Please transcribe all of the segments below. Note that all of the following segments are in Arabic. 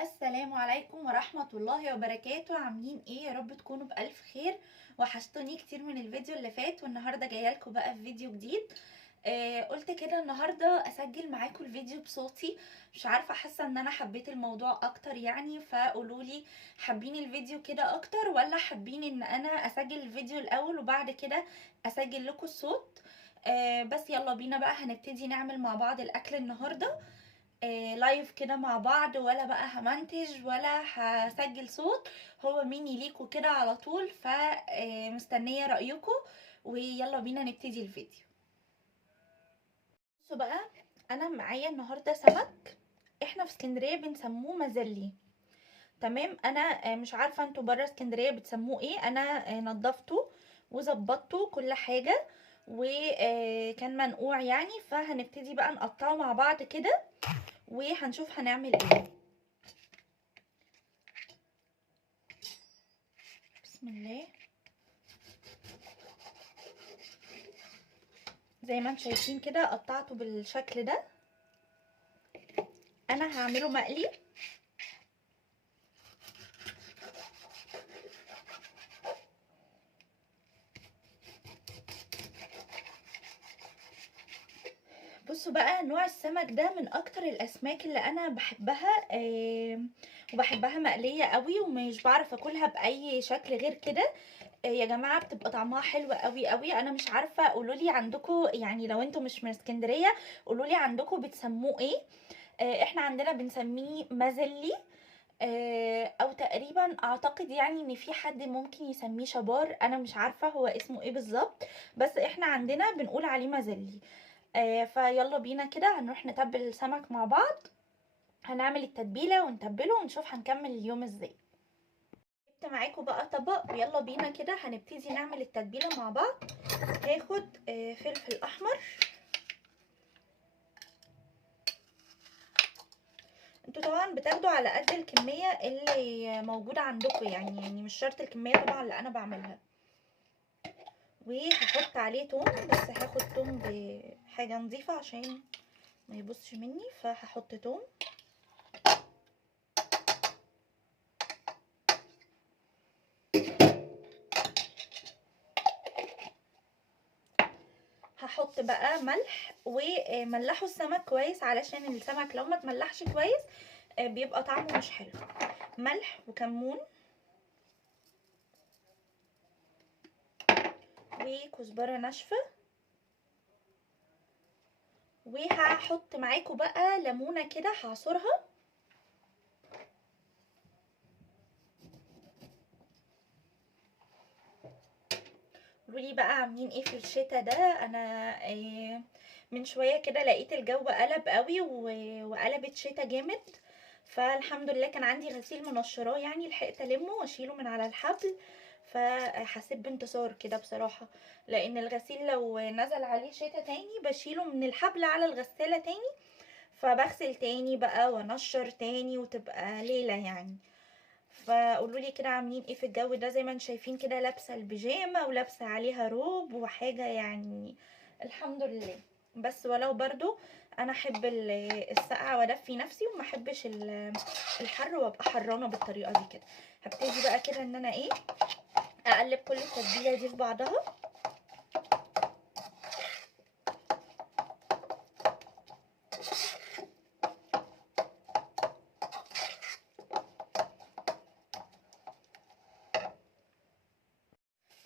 السلام عليكم ورحمة الله وبركاته. عاملين ايه؟ يا رب تكونوا بألف خير. وحشتوني كتير من الفيديو اللي فات، والنهاردة جايه لكم بقى في فيديو جديد. قلت كده النهاردة اسجل معاكم الفيديو بصوتي. مش عارفة، حاسة ان انا حبيت الموضوع اكتر يعني، فقولولي حابين الفيديو كده اكتر ولا حابين ان انا اسجل الفيديو الاول وبعد كده اسجل لكم الصوت. بس يلا بينا بقى، هنبتدي نعمل مع بعض الاكل النهارده لايف كده مع بعض، ولا بقى همنتج ولا هسجل صوت. هو مني ليكوا كده على طول، فمستنية رأيكم. ويلا بينا نبتدي الفيديو. بصوا بقى، انا معايا النهاردة سمك. احنا في اسكندرية بنسموه مزلي. تمام. انا مش عارفة انتوا برا اسكندرية بتسموه ايه. انا نضفته وظبطته كل حاجة، وكان منقوع يعني. فهنبتدي بقى نقطعه مع بعض كده وهنشوف هنعمل ايه. بسم الله. زي ما انتم شايفين كده قطعته بالشكل ده. انا هعمله مقلي. بصوا بقى، نوع السمك ده من اكتر الاسماك اللي انا بحبها، وبحبها مقلية قوي، ومش بعرف اكلها باي شكل غير كده. يا جماعة بتبقى طعمها حلو قوي قوي. انا مش عارفة، قولولي عندكم يعني، لو انتوا مش من اسكندرية قولولي عندكم بتسموه ايه. احنا عندنا بنسميه مزلي. او تقريبا اعتقد يعني ان في حد ممكن يسميه شبار. انا مش عارفة هو اسمه ايه بالظبط، بس احنا عندنا بنقول عليه مزلي. فيلا بينا كده هنروح نتبل السمك مع بعض. هنعمل التتبيلة ونتبله ونشوف هنكمل اليوم ازاي. جبت معاكم بقى طبق، ويلا بينا كده هنبتدي نعمل التتبيلة مع بعض. هاخد فلفل احمر. انتوا طبعا بتاخدوا على قد الكمية اللي موجودة عندكم، يعني مش شرط الكمية طبعا اللي انا بعملها. وهحط عليه توم، بس هاخد توم بحاجة نظيفة عشان ما يبصش مني، فهحط توم. هحط بقى ملح، وملحوا السمك كويس علشان السمك لو ما تملحش كويس بيبقى طعمه مش حلو. ملح وكمون وكزبرة ناشفة. وهحط معاكم بقى ليمونة كده هعصرها. قولولي بقى عاملين ايه في الشتا ده. انا من شوية كده لقيت الجو قلب قوي وقلبت شتا جامد. فالحمد لله كان عندي غسيل منشراه، يعني لحقت المه واشيله من على الحبل. فحسيت بانتصار كده بصراحة، لان الغسيل لو نزل عليه شتا تاني بشيله من الحبل على الغسالة تاني، فبغسل تاني بقى وانشر تاني وتبقى ليلة يعني. فقولولي كده عاملين ايه في الجو ده. زي ما انتم شايفين كده لابسه البيجامه ولابسه عليها روب وحاجه يعني. الحمد لله. بس ولو برضو انا احب السقعه وادفي نفسي، وما احبش الحر وابقى حرانه بالطريقه دي كده. هبتدي بقى كده ان انا ايه، اقلب كل التتبيله دي في بعضها.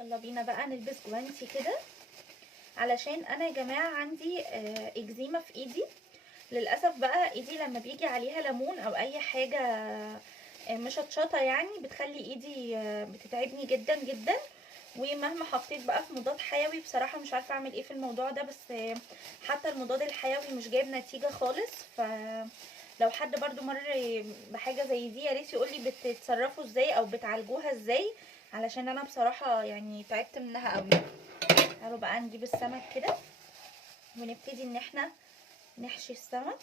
يلا بينا بقى نلبس جوانتي كده، علشان انا يا جماعه عندي اكزيما في ايدي. للاسف بقى ايدي لما بيجي عليها ليمون او اي حاجه مشطشطه يعني بتخلي ايدي بتتعبني جدا جدا. ومهما حطيت بقى في مضاد حيوي بصراحه مش عارفه اعمل ايه في الموضوع ده، بس حتى المضاد الحيوي مش جايب نتيجه خالص. لو حد برضو مر بحاجه زي دي يا ريت يقولي بتتصرفوا ازاي او بتعالجوها ازاي، علشان انا بصراحه يعني تعبت منها قوي. تعالوا بقى نجيب السمك كده ونبتدي ان احنا نحشي السمك.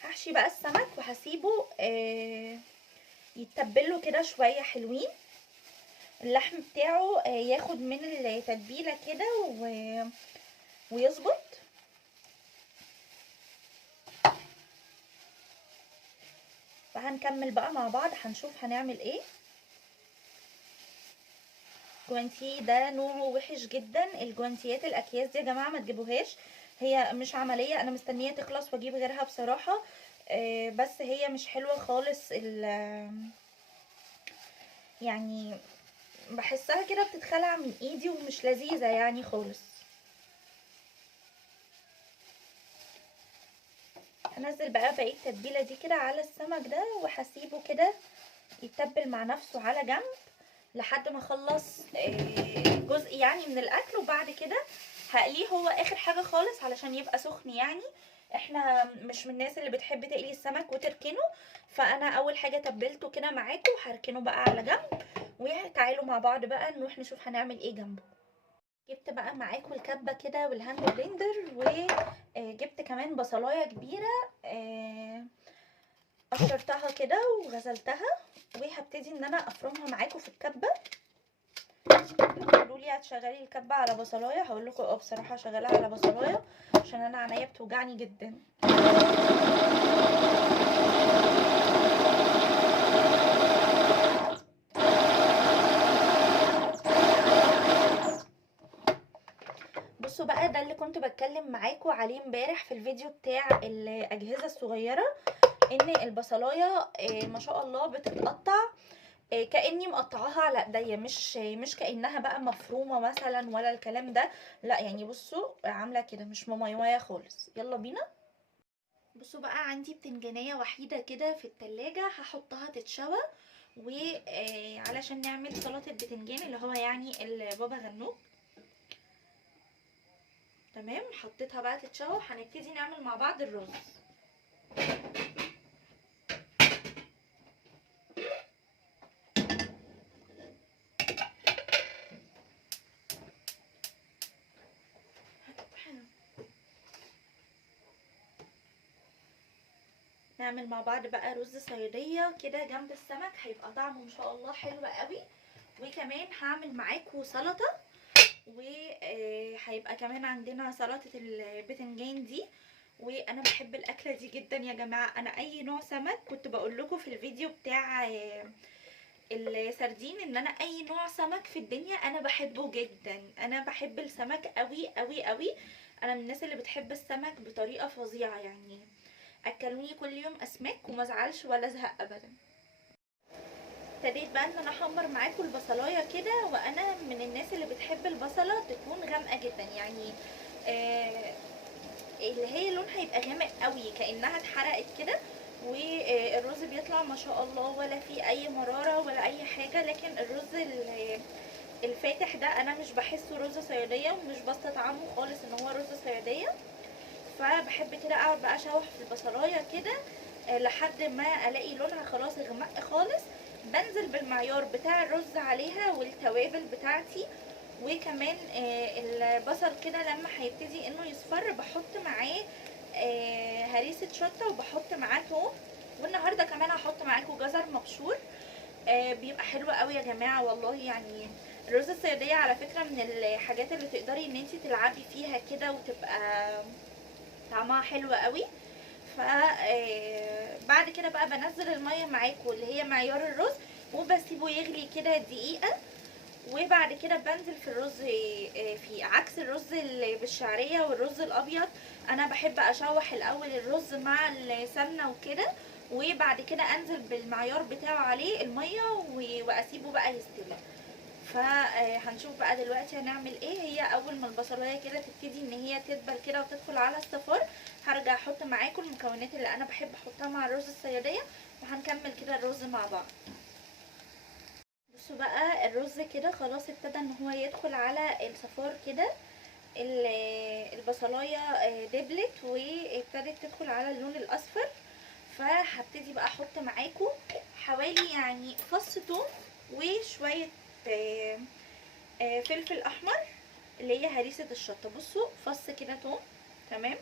هحشي بقى السمك وهسيبه يتبله كده شويه حلوين، اللحم بتاعه ياخد من التتبيله كده ويظبط. فهنكمل بقى مع بعض، هنشوف هنعمل ايه. جوانتيه ده نوعه وحش جدا، الجوانتيات الاكياس دي يا جماعه ما تجيبوهاش، هي مش عمليه. انا مستنيه تخلص واجيب غيرها بصراحه، بس هي مش حلوه خالص. يعني بحسها كده بتتخلع من ايدي ومش لذيذه يعني خالص. هنزل بقى بقيه التتبيله دي كده على السمك ده، وهسيبه كده يتبل مع نفسه على جنب لحد ما اخلص جزء يعني من الاكل. وبعد كده هقليه هو اخر حاجه خالص علشان يبقى سخن. يعني احنا مش من الناس اللي بتحب تقلي السمك وتركنه، فانا اول حاجه تبلته كده معاكم وهركنه بقى على جنب. وتعالوا مع بعض بقى نروح نشوف هنعمل ايه جنبه. جبت بقى معاكم الكبه كده والهاند بلندر، وجبت كمان بصلايه كبيره قشرتها كده وغسلتها، وهبتدي ان انا افرمها معاكم في الكبه. قولوا لي هتشغلي الكبه على بصلايه؟ هقول لكم بصراحه شغاله على بصلايه عشان انا عينيا بتوجعني جدا. بصوا بقى، ده اللي كنت بتكلم معاكم عليه امبارح في الفيديو بتاع الاجهزه الصغيره، ان البصلايه ما شاء الله بتتقطع كاني مقطعاها على ايديا، مش كانها بقى مفرومه مثلا ولا الكلام ده. لا يعني بصوا عامله كده مش مميميه خالص. يلا بينا. بصوا بقى، عندي بتنجانيه وحيده كده في التلاجة، هحطها تتشوى وعلشان نعمل سلطه بتنجان اللي هو يعني البابا غنوج. تمام، حطيتها بقى تتشوى، هنبتدي نعمل مع بعض الرز. نعمل مع بعض بقى رز صياديه كده جنب السمك، هيبقى طعمه ان شاء الله حلو قوي. وكمان هعمل معاكم سلطه، وهيبقى كمان عندنا سلطه البتنجان دي. وانا بحب الاكله دي جدا يا جماعه. انا اي نوع سمك، كنت بقول لكم في الفيديو بتاع السردين ان انا اي نوع سمك في الدنيا انا بحبه جدا. انا بحب السمك قوي قوي قوي. انا من الناس اللي بتحب السمك بطريقه فظيعه يعني. اكلوني كل يوم اسماك وما ازعلش ولا ازهق ابدا. ابتديت بقى ان انا احمر معاكم البصلايه كده، وانا من الناس اللي بتحب البصله تكون غامقه جدا يعني، اللي هي لونها يبقى غامق قوي كانها اتحرقت كده. والرز بيطلع ما شاء الله ولا فيه اي مراره ولا اي حاجه. لكن الرز الفاتح ده انا مش بحسه رز صياديه، ومش بستطعمه خالص ان هو رز صياديه. فبحب كده اقعد بقى اشوح في البصلايه كده لحد ما الاقي لونها خلاص غمق خالص. بنزل بالمعيار بتاع الرز عليها والتوابل بتاعتي. وكمان البصل كده لما هيبتدي انه يصفر بحط معاه هريسه شطه، وبحط معاه توم. والنهارده كمان هحط معاكم جزر مبشور. بيبقى حلو قوي يا جماعه والله. يعني الرز الصياديه على فكره من الحاجات اللي تقدري ان انت تلعبي فيها كده وتبقى طعمها حلو قوي. ف بعد كده بقى بنزل الميه معاكم اللي هي معيار الرز، وبسيبه يغلي كده دقيقه. وبعد كده بنزل في الرز في عكس الرز اللي بالشعريه والرز الابيض. انا بحب اشوح الاول الرز مع السمنه وكده، وبعد كده انزل بالمعيار بتاعه عليه الميه واسيبه بقى يستوي. فهنشوف بقى دلوقتي هنعمل ايه. هي اول ما البصلايه كده تبتدي ان هي تدبل كده وتدخل على الصفار، هرجع احط معاكم المكونات اللي انا بحب احطها مع الرز الصياديه، وهنكمل كده الرز مع بعض. بصوا بقى، الرز كده خلاص ابتدى ان هو يدخل على الصفار كده. البصلايه دبلت وابتدت تدخل على اللون الاصفر. فهبتدي بقى احط معاكم حوالي يعني فص ثوم وشويه فلفل احمر اللي هي هريسه الشطه. بصوا فص كده توم. تمام.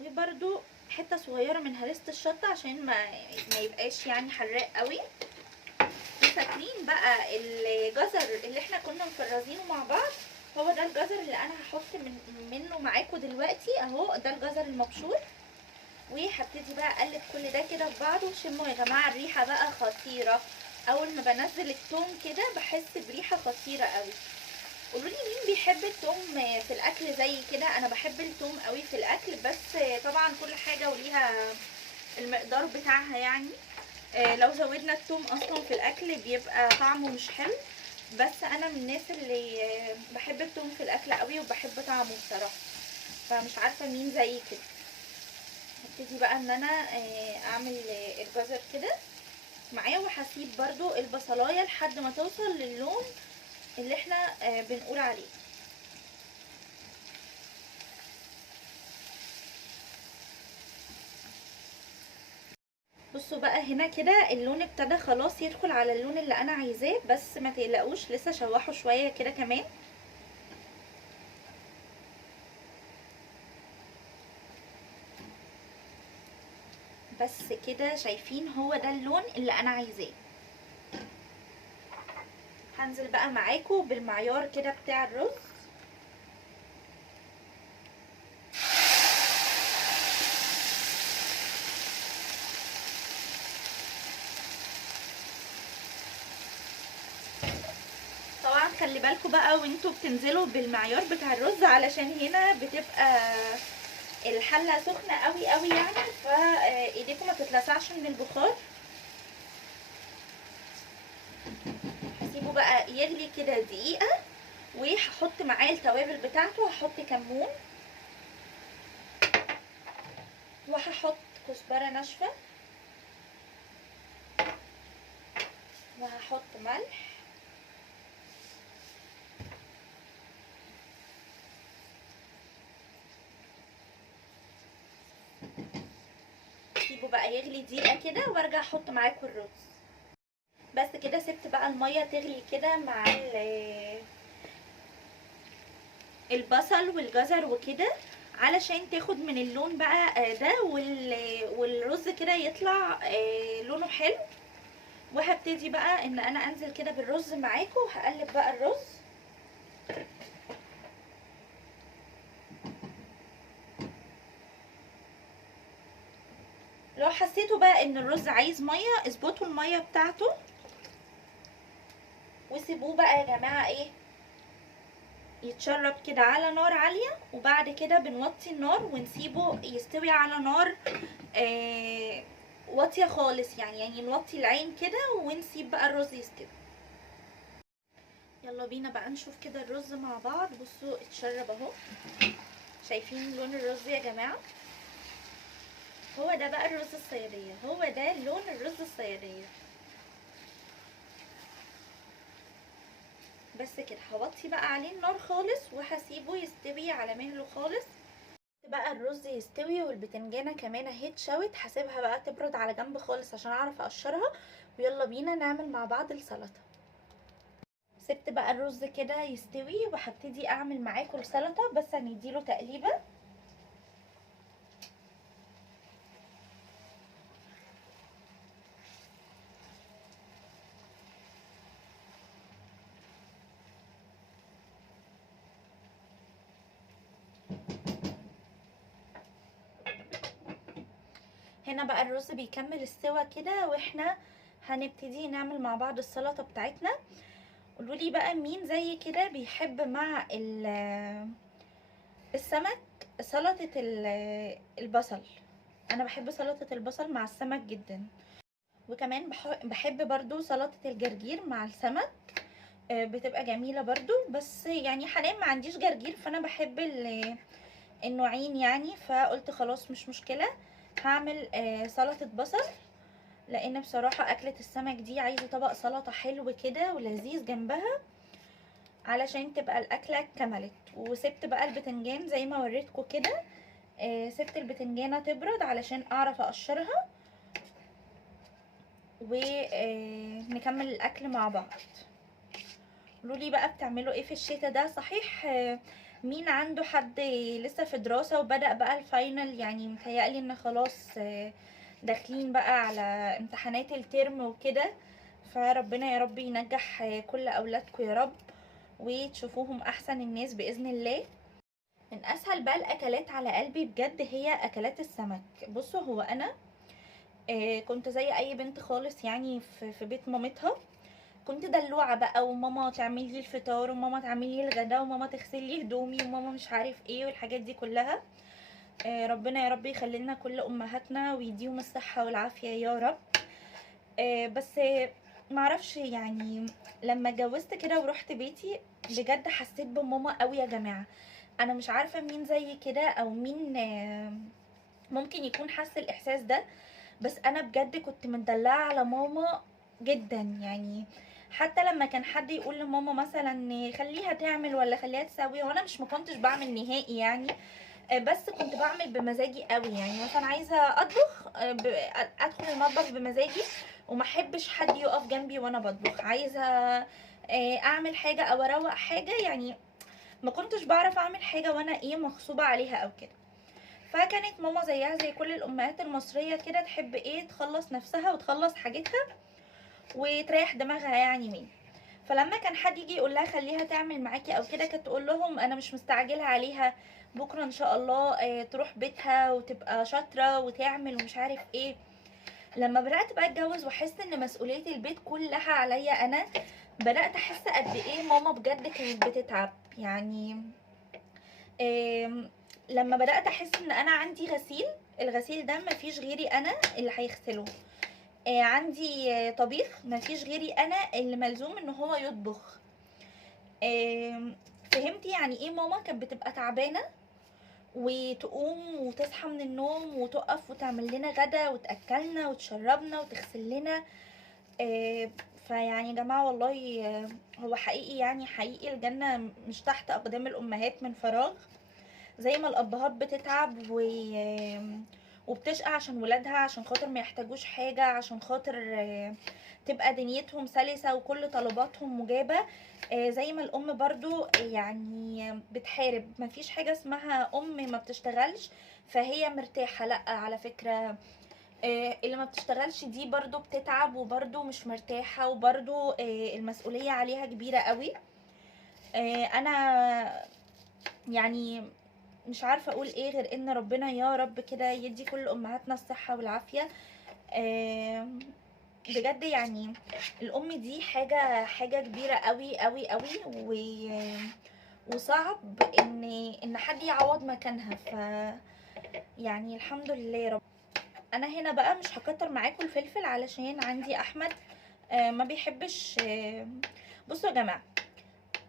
وبرده حته صغيره من هريسه الشطه عشان ما يبقاش يعني حراق قوي. وفاكرين بقى الجزر اللي احنا كنا مفرزينه مع بعض، هو ده الجزر اللي انا هحط منه معاكم دلوقتي اهو. ده الجزر المبشور، وهبتدي بقى اقلب كل ده كده في بعضه. وشموا يا جماعه الريحه بقى خطيره، اول ما بنزل التوم كده بحس بريحه خطيره قوي. قولوا لي مين بيحب التوم في الاكل زي كده؟ انا بحب التوم قوي في الاكل، بس طبعا كل حاجه وليها المقدار بتاعها يعني. لو زودنا التوم اصلا في الاكل بيبقى طعمه مش حلو، بس انا من الناس اللي بحب التوم في الاكل قوي وبحب طعمه بصراحه. فمش عارفه مين زي كده. هبتدي بقى ان انا اعمل الجزر كده معايا، وهسيب برضو البصلايه لحد ما توصل للون اللي احنا بنقول عليه. بصوا بقى هنا كده اللون ابتدى خلاص يدخل على اللون اللي انا عايزاه، بس ما تقلقوش لسه شوحه شويه كده كمان. بس كده شايفين هو ده اللون اللي انا عايزاه. هنزل بقى معاكم بالمعيار كده بتاع الرز. طبعا خلي بالكم بقى وانتوا بتنزلوا بالمعيار بتاع الرز، علشان هنا بتبقى الحله سخنه قوي قوي يعني، فايديكم ما تتلسعش من البخار. هسيبه بقى يغلي كده دقيقه، وهحط معاه التوابل بتاعته. هحط كمون، وهحط كزبره ناشفه، وهحط ملح، سيبه بقى يغلي دقيقه كده وارجع احط معاكم الرز. بس كده سبت بقى الميه تغلي كده مع البصل والجزر وكده، علشان تاخد من اللون بقى ده، والرز كده يطلع لونه حلو. وهبتدي بقى ان انا انزل كده بالرز معاكم، وهقلب بقى الرز. لو حسيتوا بقى ان الرز عايز ميه اظبطوا الميه بتاعته، وسيبوه بقى يا جماعه يتشرب كده على نار عاليه. وبعد كده بنوطي النار ونسيبه يستوي على نار واطيه خالص يعني نوطي العين كده ونسيب بقى الرز يستوي. يلا بينا بقى نشوف كده الرز مع بعض. بصوا اتشرب اهو، شايفين لون الرز يا جماعه؟ هو ده بقى الرز الصياديه، هو ده لون الرز الصياديه. بس كده هوطي بقى عليه النار خالص وهسيبه يستوي على مهله خالص. بقى الرز يستوي والبتنجانه كمان اهي اتشوت، هسيبها بقى تبرد على جنب خالص عشان اعرف اقشرها. ويلا بينا نعمل مع بعض السلطه. سبت بقى الرز كده يستوي وهبتدي اعمل معاكم السلطه، بس هنديله تقليبه. هنا بقى الرز بيكمل السوا كده، واحنا هنبتدي نعمل مع بعض السلطه بتاعتنا. قولولي بقى مين زي كده بيحب مع السمك سلطه البصل؟ انا بحب سلطه البصل مع السمك جدا. وكمان بحب برضو سلطه الجرجير مع السمك، بتبقى جميله برضو. بس يعني حاليا ما عنديش جرجير، فانا بحب النوعين يعني، فقلت خلاص مش مشكله هعمل سلطه بصل. لان بصراحه اكله السمك دي عايزه طبق سلطه حلو كده ولذيذ جنبها علشان تبقى الاكله كملت. وسبت بقى البتنجان زي ما وريتكم كده، سبت البتنجانه تبرد علشان اعرف اقشرها ونكمل الاكل مع بعض. قولولي بقى بتعملوا ايه في الشتا ده؟ صحيح مين عنده حد لسه في دراسة وبدأ بقى الفاينل، يعني متهيألي ان خلاص داخلين بقى على امتحانات الترم وكده. فربنا يا رب ينجح كل اولادكم يا رب، وتشوفوهم احسن الناس باذن الله. من اسهل بقى الاكلات على قلبي بجد هي اكلات السمك. بصوا، هو انا كنت زي اي بنت خالص يعني في بيت مامتها، كنت دلوعه بقى، وماما تعمل لي الفطار، وماما تعمل لي الغدا، وماما تغسل لي هدومي، وماما مش عارف ايه والحاجات دي كلها. ربنا يا رب يخلي لنا كل امهاتنا ويديهم الصحه والعافيه يا رب. بس معرفش يعني، لما اتجوزت كده ورحت بيتي بجد حسيت بماما قوي يا جماعه. انا مش عارفه مين زي كده او مين ممكن يكون حس الاحساس ده، بس انا بجد كنت مدلعه على ماما جدا يعني. حتى لما كان حد يقول لماما مثلا خليها تعمل ولا خليها تسوي، وانا مش ما كنتش بعمل نهائي يعني، بس كنت بعمل بمزاجي قوي. يعني مثلا عايزه اطبخ، ادخل المطبخ بمزاجي، وما احبش حد يقف جنبي وانا بطبخ. عايزه اعمل حاجه او اروق حاجه، يعني ما كنتش بعرف اعمل حاجه وانا مغصوبه عليها او كده. فكانت ماما زيها زي كل الامهات المصريه كده، تحب تخلص نفسها وتخلص حاجتها وتريح دماغها يعني مني. فلما كان حد يجي يقول لها خليها تعمل معاكي او كده، كانت تقول لهم انا مش مستعجله عليها، بكره ان شاء الله تروح بيتها وتبقى شاطره وتعمل ومش عارف ايه. لما بدات بقى اتجوز واحس ان مسؤوليه البيت كلها عليا انا، بدات احس قد ايه ماما بجد كانت بتتعب يعني. لما بدات احس ان انا عندي غسيل، الغسيل ده مفيش غيري انا اللي هيغسله. عندي طبيخ، مفيش غيري انا اللي ملزوم ان هو يطبخ. فهمتي يعني ايه ماما كانت بتبقى تعبانه وتقوم وتصحى من النوم وتقف وتعمل لنا غدا وتاكلنا وتشربنا وتغسل لنا. فيعني يا جماعه والله هو حقيقي، يعني حقيقي الجنه مش تحت اقدام الامهات من فراغ. زي ما الابهات بتتعب وبتشقى عشان ولادها، عشان خاطر ما يحتاجوش حاجه، عشان خاطر تبقى دنيتهم سلسه وكل طلباتهم مجابه. زي ما الام برضو يعني بتحارب، مفيش حاجه اسمها ام ما بتشتغلش فهي مرتاحه، لا على فكره. اللي ما بتشتغلش دي برضو بتتعب وبرضو مش مرتاحه، وبرضو المسؤوليه عليها كبيره قوي. انا يعني مش عارفه اقول ايه غير ان ربنا يا رب كده يدي كل امهاتنا الصحه والعافيه. بجد يعني الام دي حاجه كبيره قوي قوي قوي، وصعب ان حد يعوض مكانها. يعني الحمد لله يا رب. انا هنا بقى مش هكتر معاكم الفلفل علشان عندي احمد ما بيحبش. بصوا يا جماعه،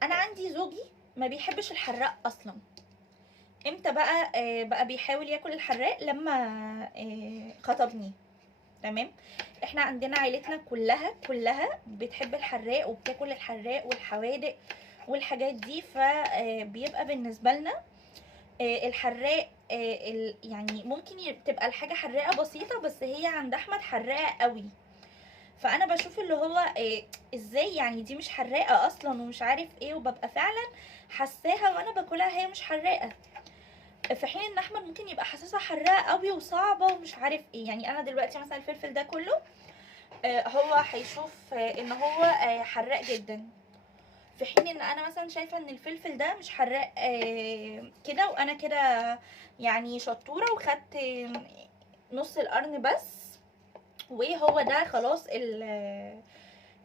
انا عندي زوجي ما بيحبش الحراق اصلا. امتى بقى بيحاول ياكل الحراق؟ لما خطبني. تمام. احنا عندنا عيلتنا كلها بتحب الحراق وبتاكل الحراق والحوادق والحاجات دي، فبيبقى بالنسبه لنا الحراق يعني ممكن تبقى الحاجه حراقه بسيطه، بس هي عند احمد حراقه قوي. فانا بشوف اللي هو ازاي يعني دي مش حراقه اصلا ومش عارف ايه، وببقى فعلا حساها وانا باكلها هي مش حراقه، في حين ان احمد ممكن يبقى حاسسها حراقه قوي وصعبه ومش عارف ايه. يعني انا دلوقتي مثلا الفلفل ده كله هو هيشوف ان هو حراق جدا، في حين ان انا مثلا شايفه ان الفلفل ده مش حراق كده، وانا كده يعني شطوره وخدت نص القرن بس، وهو ده خلاص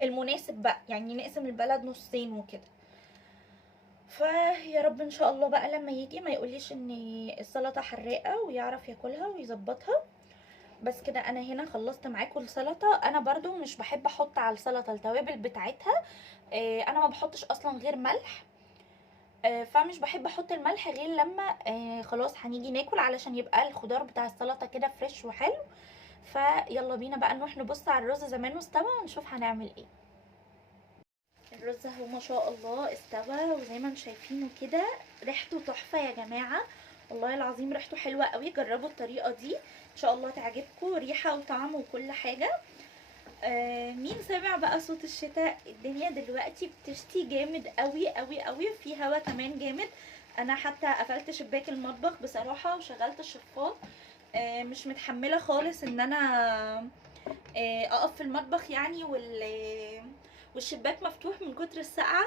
المناسب بقى، يعني نقسم البلد نصين وكده. فيا رب ان شاء الله بقى لما يجي ما يقوليش ان السلطه حراقه ويعرف ياكلها ويظبطها. بس كده انا هنا خلصت معاكم السلطه. انا برضو مش بحب احط على السلطه التوابل بتاعتها، انا ما بحطش اصلا غير ملح. فمش بحب احط الملح غير لما خلاص هنيجي ناكل، علشان يبقى الخضار بتاع السلطه كده فريش وحلو. فيلا بينا بقى نروح نبص على الرز زمان واستوى ونشوف هنعمل ايه. الرز اهو ما شاء الله استوى، وزي ما انتم شايفينه كده ريحته تحفه يا جماعه، والله العظيم ريحته حلوه قوي. جربوا الطريقه دي ان شاء الله تعجبكم، ريحه وطعم وكل حاجه. مين سامع بقى صوت الشتاء؟ الدنيا دلوقتي بتشتي جامد قوي قوي قوي، وفي هوا كمان جامد. انا حتى قفلت شباك المطبخ بصراحه وشغلت الشفاط. مش متحمله خالص ان انا اقف في المطبخ يعني والشباك مفتوح من كتر السقعه.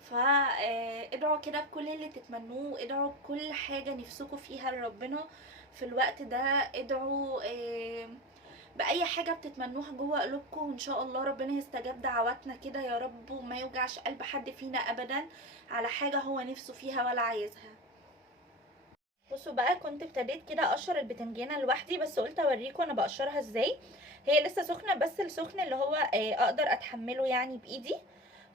فادعوا كده بكل اللي تتمنوه، ادعوا بكل حاجه نفسكم فيها لربنا في الوقت ده. ادعوا باي حاجه بتتمنوها جوه قلوبكم، وان شاء الله ربنا يستجاب دعواتنا كده يا رب، وما يوجعش قلب حد فينا ابدا على حاجه هو نفسه فيها ولا عايزها. بصوا بقى، كنت ابتديت كده اقشر البتنجانه لوحدي، بس قلت اوريكم انا بقشرها ازاي. هي لسه سخنه، بس السخن اللي هو اقدر اتحمله يعني بايدي.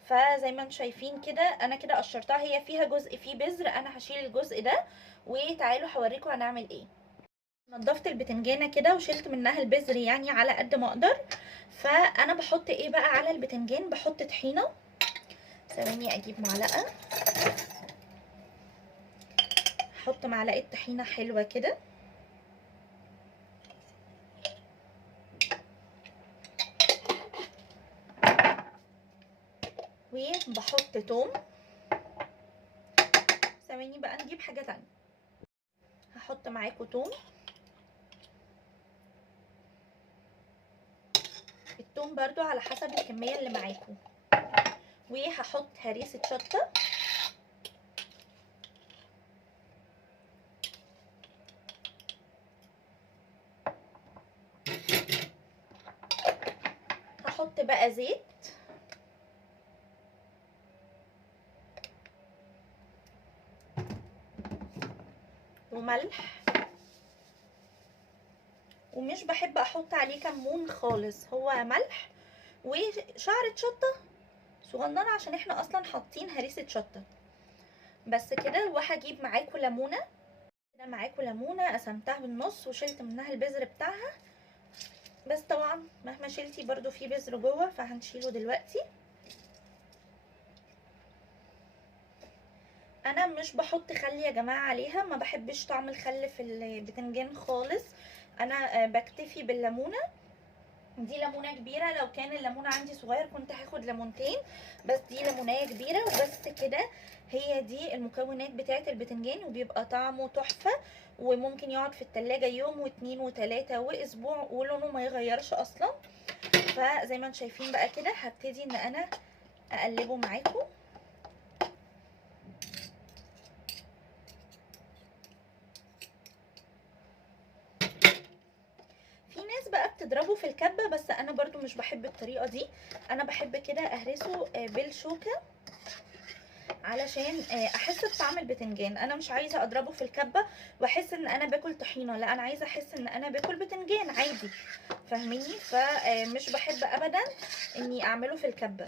فزي ما انتم شايفين كده انا كده قشرتها، هي فيها جزء فيه بذر، انا هشيل الجزء ده وتعالوا هوريكم هنعمل ايه. نضفت البتنجانه كده وشلت منها البذر يعني على قد ما اقدر. فانا بحط ايه بقى على البتنجان؟ بحط طحينه. ثواني اجيب معلقه. احط معلقه طحينه حلوه كده، وبحط توم. ثواني بقى نجيب حاجه تانية. هحط معاكم توم. التوم برضو على حسب الكميه اللي معاكم. وهحط هريسه شطه. هحط بقى زيت وملح، ومش بحب احط عليه كمون خالص، هو ملح وشعرة شطة صغننة عشان احنا اصلا حاطين هريسة شطة بس كده. وهجيب معاكم ليمونة كده، معاكم ليمونة قسمتها بالنص وشلت منها البذر بتاعها، بس طبعا مهما شلتي برضو في بذر جوه فهنشيله دلوقتي. انا مش بحط خل يا جماعة عليها، ما بحبش طعم الخل في البتنجان خالص. انا بكتفي بالليمونة. دي ليمونه كبيره، لو كان الليمون عندي صغير كنت هاخد ليمونتين، بس دي ليمونيه كبيره وبس كده. هي دي المكونات بتاعه البتنجان، وبيبقى طعمه تحفه، وممكن يقعد في التلاجة يوم واتنين وتلاتة واسبوع ولونه ما يغيرش اصلا. فزي ما انتم شايفين بقى كده هبتدي ان انا اقلبه معاكم. في ناس بقى بتضربه في الكبه، بس انا برضو مش بحب الطريقه دي. انا بحب كده اهرسه بالشوكه علشان احس بطعم البتنجان. انا مش عايزه اضربه في الكبه واحس ان انا باكل طحينه، لا انا عايزه احس ان انا باكل بتنجان عادي، فاهميني؟ فمش بحب ابدا اني اعمله في الكبه.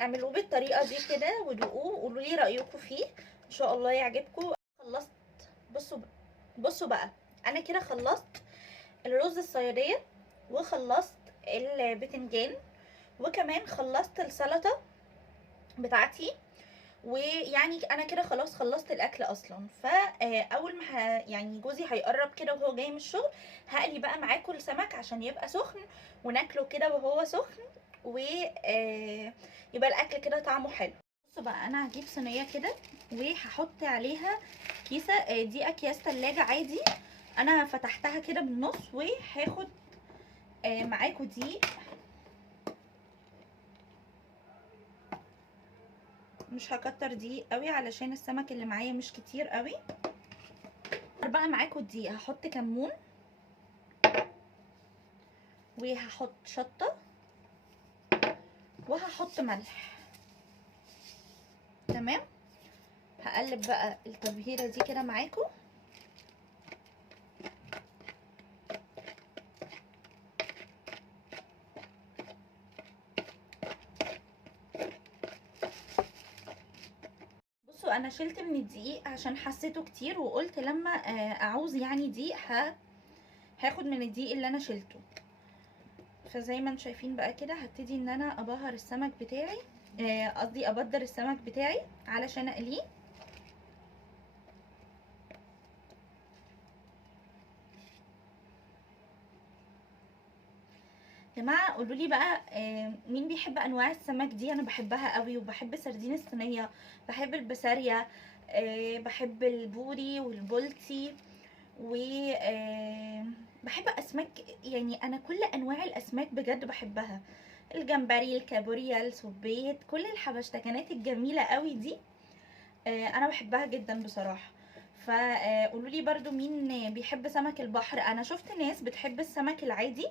اعملوه بالطريقه دي كده ودوقوه وقولوا لي رايكم فيه، ان شاء الله يعجبكم. خلصت. بصوا بقى، انا كده خلصت الرز الصياديه، وخلصت البتنجان، وكمان خلصت السلطه بتاعتي. ويعني انا كده خلاص خلصت الاكل اصلا. فاول ما يعني جوزي هيقرب كده وهو جاي من الشغل هقلي بقى معاكم السمك عشان يبقى سخن وناكله كده وهو سخن، و يبقى الاكل كده طعمه حلو. بصوا بقى، انا هجيب صينيه كده وهحط عليها كيسه، دي اكياس تلاجة عادي، انا فتحتها كده بالنص، وهاخد معاكم دي. مش هكتر دي قوي علشان السمك اللي معايا مش كتير قوي. بقى معاكم دي هحط كمون، وهحط شطة، وهحط ملح. تمام. هقلب بقى التبهيرة دي كده معاكم. بصوا انا شلت من الدقيق عشان حسيته كتير، وقلت لما اعوز يعني دقيق هاخد من الدقيق اللي انا شلته. فزي ما انتم شايفين بقى كده هبتدي ان انا ابهر السمك بتاعي، قصدي ابدر السمك بتاعي علشان اقليه. جماعه قولوا لي بقى مين بيحب انواع السمك دي؟ انا بحبها قوي، وبحب سردين الصينيه، بحب البسارية، بحب البوري والبولتي، و بحب اسماك. يعني انا كل انواع الاسماك بجد بحبها، الجمبري، الكابوريا، السبيط، كل الحبشتكنات الجميله قوي دي انا بحبها جدا بصراحه. فقولوا لي برضو مين بيحب سمك البحر. انا شفت ناس بتحب السمك العادي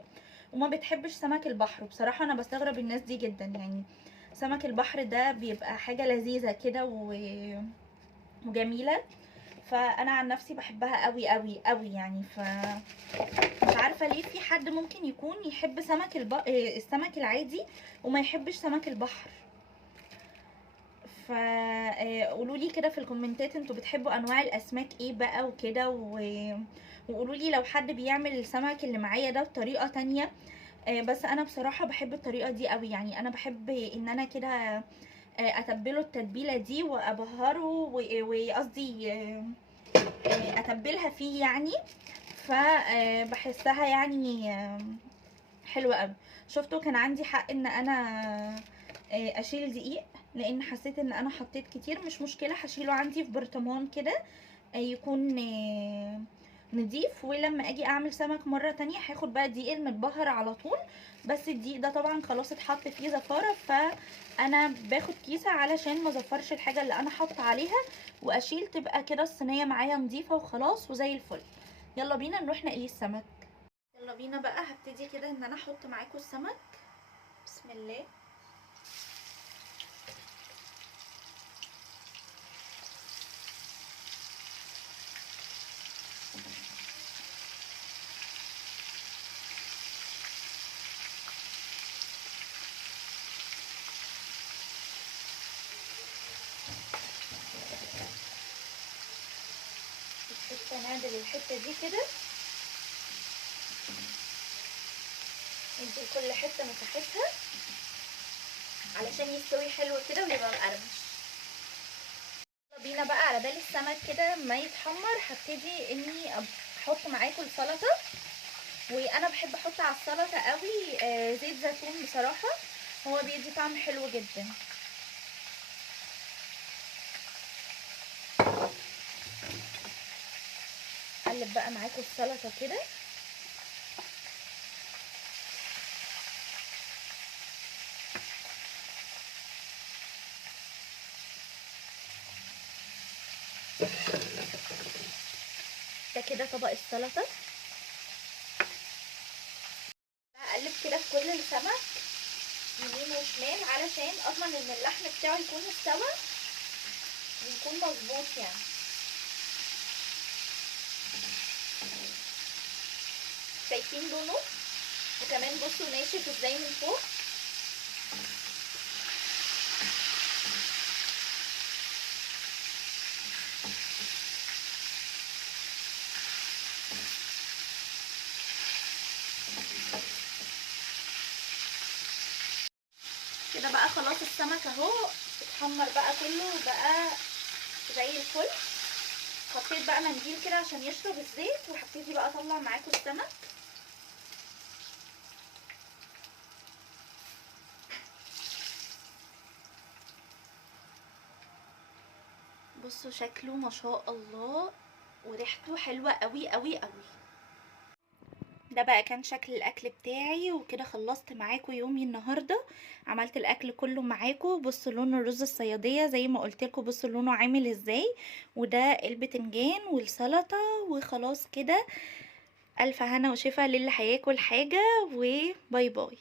وما بتحبش سمك البحر، بصراحه انا بستغرب الناس دي جدا. يعني سمك البحر ده بيبقى حاجه لذيذه كده وجميله، فانا عن نفسي بحبها قوي قوي قوي يعني. مش عارفه ليه في حد ممكن يكون يحب السمك العادي وما يحبش سمك البحر. فقولوا لي كده في الكومنتات انتوا بتحبوا انواع الاسماك ايه بقى وكده، وقولوا لي لو حد بيعمل السمك اللي معايا ده بطريقه تانية. بس انا بصراحه بحب الطريقه دي قوي. يعني انا بحب ان انا كده اتبله التتبيله دي وابهره وقصدي اتبلها فيه يعني. فبحسها يعني حلوه قوي. شفتوا كان عندي حق ان انا اشيل دقيق، لان حسيت ان انا حطيت كتير. مش مشكله، هشيله عندي في برطمان كده يكون نضيف. ولما اجي اعمل سمك مره تانية هاخد بقى الدقيق المتبهر على طول. بس الدقيق ده طبعا خلاص اتحط فيه زفاره، فانا باخد كيسه علشان ما زفرش الحاجه اللي انا حاطه عليها، واشيل تبقى كده الصينيه معايا نضيفه وخلاص وزي الفل. يلا بينا نروح نقلي السمك. يلا بينا بقى، هبتدي كده ان انا احط معاكم السمك. بسم الله. نعدل الحته دي كده، ندي لكل حته مساحتها علشان يستوي حلو كده ويبقى مقرمش. يلا بينا بقى، على بال السمك كده ما يتحمر هبتدي اني احط معاكم السلطه. وانا بحب احط على السلطه قوي زيت زيتون بصراحه، هو بيدي طعم حلو جدا. اقلب بقى معاكم السلطه كده. ده كده طبق السلطه. هقلب كده في كل السمك يمين وشمال علشان اضمن ان اللحم بتاعه يكون استوى ويكون مظبوط يعني. شايفين لونه؟ وكمان بصوا ناشف ازاي من فوق. كده بقى خلاص السمك اهو اتحمر بقى كله وبقى زي الفل. حطيت بقى منديل كده عشان يشرب الزيت، وهبتدي بقى اطلع معاكم السمك. بصوا شكله ما شاء الله، وريحته حلوه قوي قوي قوي. ده بقى كان شكل الاكل بتاعي، وكده خلصت معاكم يومي النهارده. عملت الاكل كله معاكم. بصوا لون الرز الصياديه زي ما قلت لكم، بصوا لونه عامل ازاي. وده البتنجان والسلطه، وخلاص كده. الف هنا وشفا للي هياكل حاجه، وباي باي.